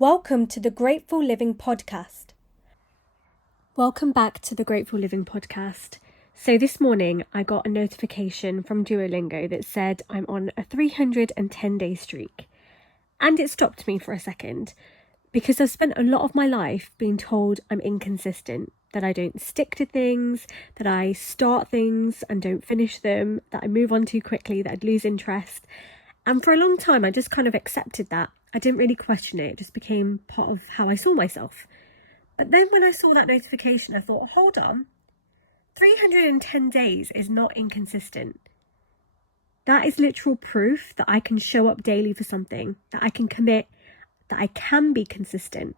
Welcome to the Grateful Living Podcast. Welcome back to the Grateful Living Podcast. So this morning I got a notification from Duolingo that said I'm on a 310-day streak. And it stopped me for a second because I've spent a lot of my life being told I'm inconsistent, that I don't stick to things, that I start things and don't finish them, that I move on too quickly, that I'd lose interest. And for a long time, I just kind of accepted that. I didn't really question it. It just became part of how I saw myself. But then when I saw that notification, I thought, hold on, 310 days is not inconsistent. That is literal proof that I can show up daily for something, that I can commit, that I can be consistent.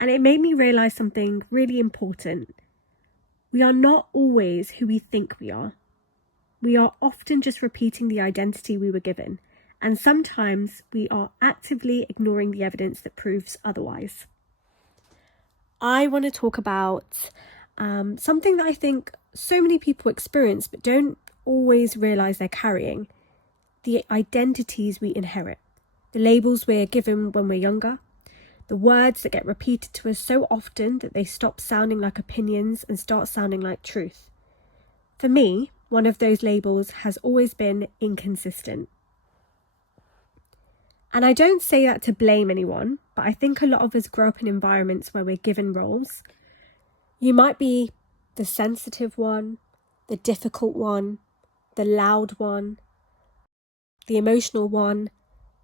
And it made me realize something really important. We are not always who we think we are. We are often just repeating the identity we were given. And sometimes we are actively ignoring the evidence that proves otherwise. I want to talk about something that I think so many people experience but don't always realize they're carrying. The identities we inherit. The labels we're given when we're younger. The words that get repeated to us so often that they stop sounding like opinions and start sounding like truth. For me, one of those labels has always been inconsistent. And I don't say that to blame anyone, but I think a lot of us grow up in environments where we're given roles. You might be the sensitive one, the difficult one, the loud one, the emotional one,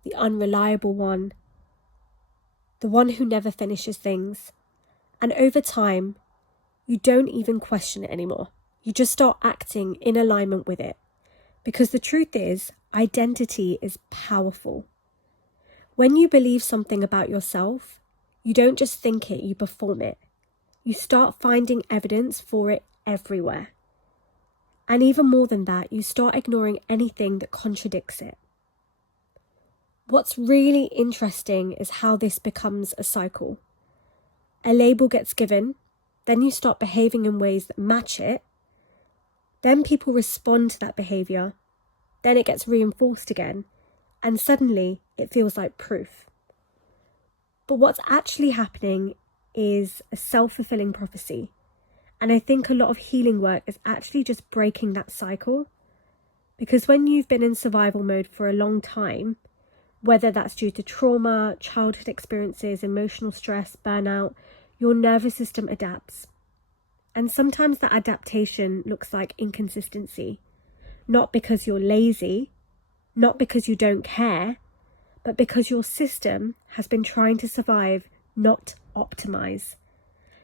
the unreliable one, the one who never finishes things. And over time, you don't even question it anymore. You just start acting in alignment with it. Because the truth is, identity is powerful. When you believe something about yourself, you don't just think it, you perform it. You start finding evidence for it everywhere. And even more than that, you start ignoring anything that contradicts it. What's really interesting is how this becomes a cycle. A label gets given, then you start behaving in ways that match it. Then people respond to that behavior. Then it gets reinforced again. And suddenly it feels like proof. But what's actually happening is a self-fulfilling prophecy. And I think a lot of healing work is actually just breaking that cycle. Because when you've been in survival mode for a long time, whether that's due to trauma, childhood experiences, emotional stress, burnout, your nervous system adapts. And sometimes that adaptation looks like inconsistency. Not because you're lazy, not because you don't care, but because your system has been trying to survive, not optimize.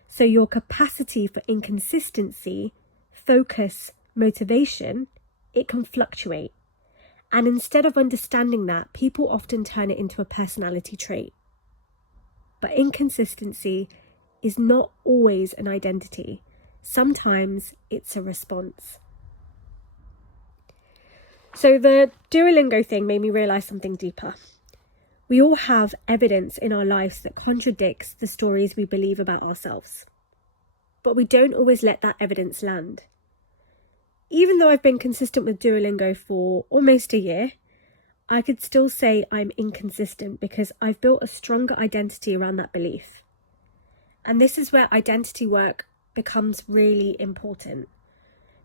So your capacity for inconsistency, focus, motivation, it can fluctuate. And instead of understanding that, people often turn it into a personality trait. But inconsistency is not always an identity. Sometimes it's a response. So the Duolingo thing made me realize something deeper. We all have evidence in our lives that contradicts the stories we believe about ourselves. But we don't always let that evidence land. Even though I've been consistent with Duolingo for almost a year, I could still say I'm inconsistent because I've built a stronger identity around that belief. And this is where identity work becomes really important.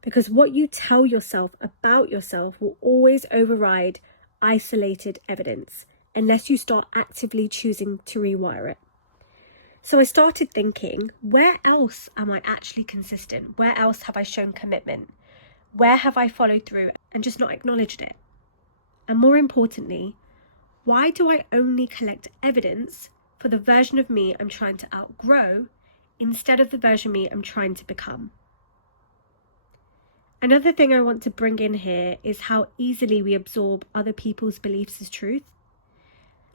Because what you tell yourself about yourself will always override isolated evidence unless you start actively choosing to rewire it. So I started thinking, where else am I actually consistent? Where else have I shown commitment? Where have I followed through and just not acknowledged it? And more importantly, why do I only collect evidence for the version of me I'm trying to outgrow instead of the version of me I'm trying to become? Another thing I want to bring in here is how easily we absorb other people's beliefs as truth.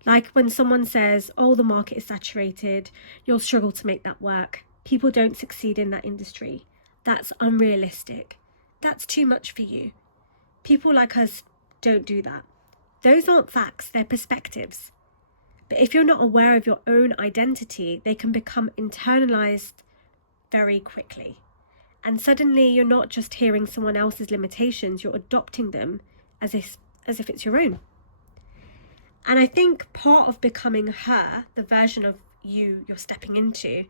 Like when someone says, oh, the market is saturated, you'll struggle to make that work. People don't succeed in that industry. That's unrealistic. That's too much for you. People like us don't do that. Those aren't facts, they're perspectives. But if you're not aware of your own identity, they can become internalized very quickly. And suddenly you're not just hearing someone else's limitations, you're adopting them as if it's your own. And I think part of becoming her, the version of you're stepping into,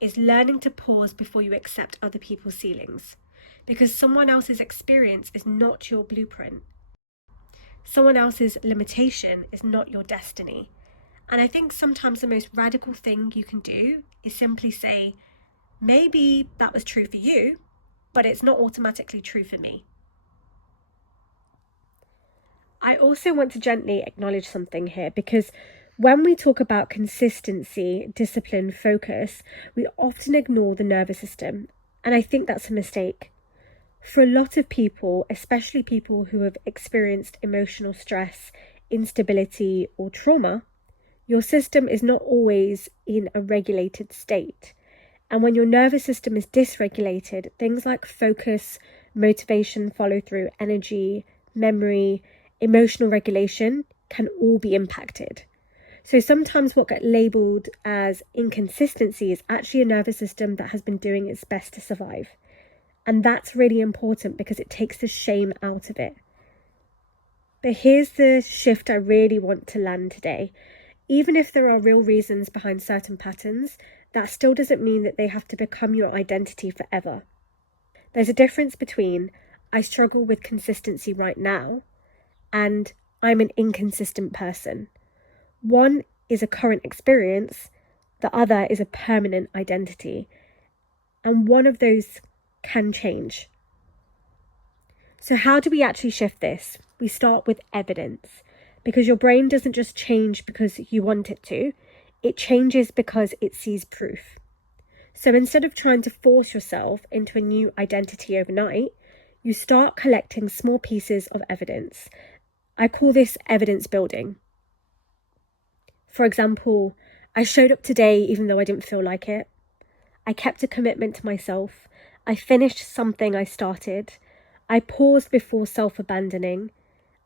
is learning to pause before you accept other people's ceilings. Because someone else's experience is not your blueprint. Someone else's limitation is not your destiny. And I think sometimes the most radical thing you can do is simply say, maybe that was true for you, but it's not automatically true for me. I also want to gently acknowledge something here, because when we talk about consistency, discipline, focus, we often ignore the nervous system. And I think that's a mistake. For a lot of people, especially people who have experienced emotional stress, instability, or trauma, your system is not always in a regulated state. And when your nervous system is dysregulated, things like focus, motivation, follow through, energy, memory, emotional regulation can all be impacted. So sometimes what gets labelled as inconsistency is actually a nervous system that has been doing its best to survive. And that's really important because it takes the shame out of it. But here's the shift I really want to land today. Even if there are real reasons behind certain patterns, that still doesn't mean that they have to become your identity forever. There's a difference between I struggle with consistency right now and I'm an inconsistent person. One is a current experience, the other is a permanent identity. And one of those can change. So how do we actually shift this? We start with evidence, because your brain doesn't just change because you want it to, it changes because it sees proof. So instead of trying to force yourself into a new identity overnight, you start collecting small pieces of evidence. I call this evidence building. For example, I showed up today even though I didn't feel like it. I kept a commitment to myself. I finished something I started. I paused before self-abandoning.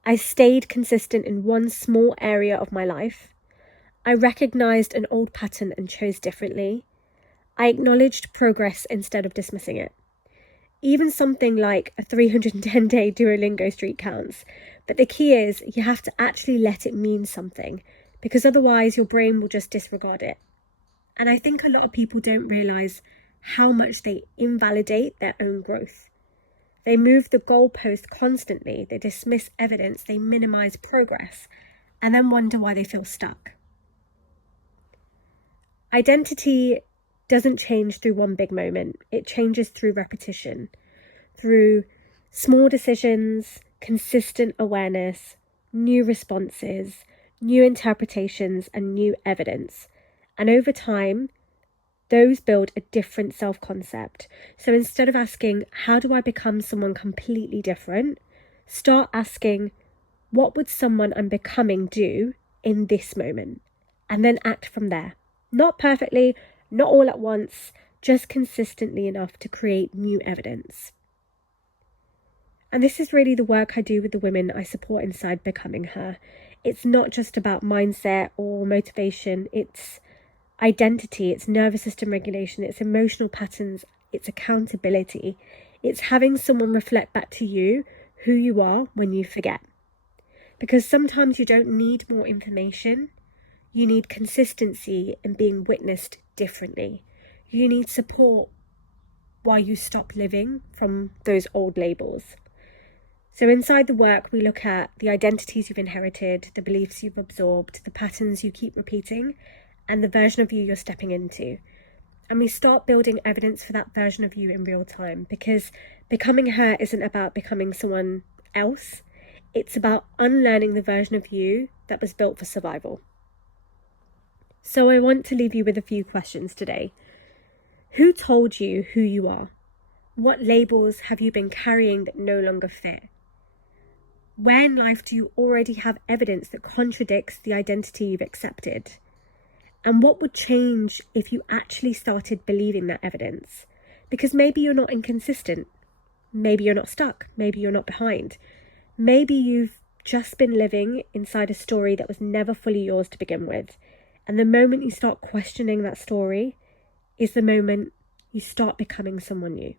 I stayed consistent in one small area of my life. I recognized an old pattern and chose differently. I acknowledged progress instead of dismissing it. Even something like a 310-day Duolingo streak counts. But the key is you have to actually let it mean something, because otherwise your brain will just disregard it. And I think a lot of people don't realise how much they invalidate their own growth. They move the goalpost constantly, they dismiss evidence, they minimise progress, and then wonder why they feel stuck. Identity doesn't change through one big moment. It changes through repetition, through small decisions, consistent awareness, new responses, new interpretations, and new evidence. And over time, those build a different self-concept. So instead of asking, how do I become someone completely different? Start asking, what would someone I'm becoming do in this moment? And then act from there. Not perfectly, not all at once, just consistently enough to create new evidence. And this is really the work I do with the women I support inside Becoming Her. It's not just about mindset or motivation, it's identity, it's nervous system regulation, it's emotional patterns, it's accountability. It's having someone reflect back to you who you are when you forget. Because sometimes you don't need more information, you need consistency in being witnessed differently. You need support while you stop living from those old labels. So inside the work, we look at the identities you've inherited, the beliefs you've absorbed, the patterns you keep repeating, and the version of you you're stepping into. And we start building evidence for that version of you in real time, because Becoming Her isn't about becoming someone else. It's about unlearning the version of you that was built for survival. So I want to leave you with a few questions today. Who told you who you are? What labels have you been carrying that no longer fit? Where in life do you already have evidence that contradicts the identity you've accepted? And what would change if you actually started believing that evidence? Because maybe you're not inconsistent. Maybe you're not stuck. Maybe you're not behind. Maybe you've just been living inside a story that was never fully yours to begin with. And the moment you start questioning that story is the moment you start becoming someone new.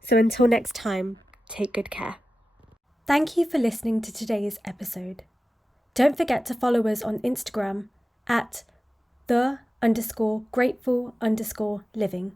So until next time, take good care. Thank you for listening to today's episode. Don't forget to follow us on Instagram at _the_grateful_living.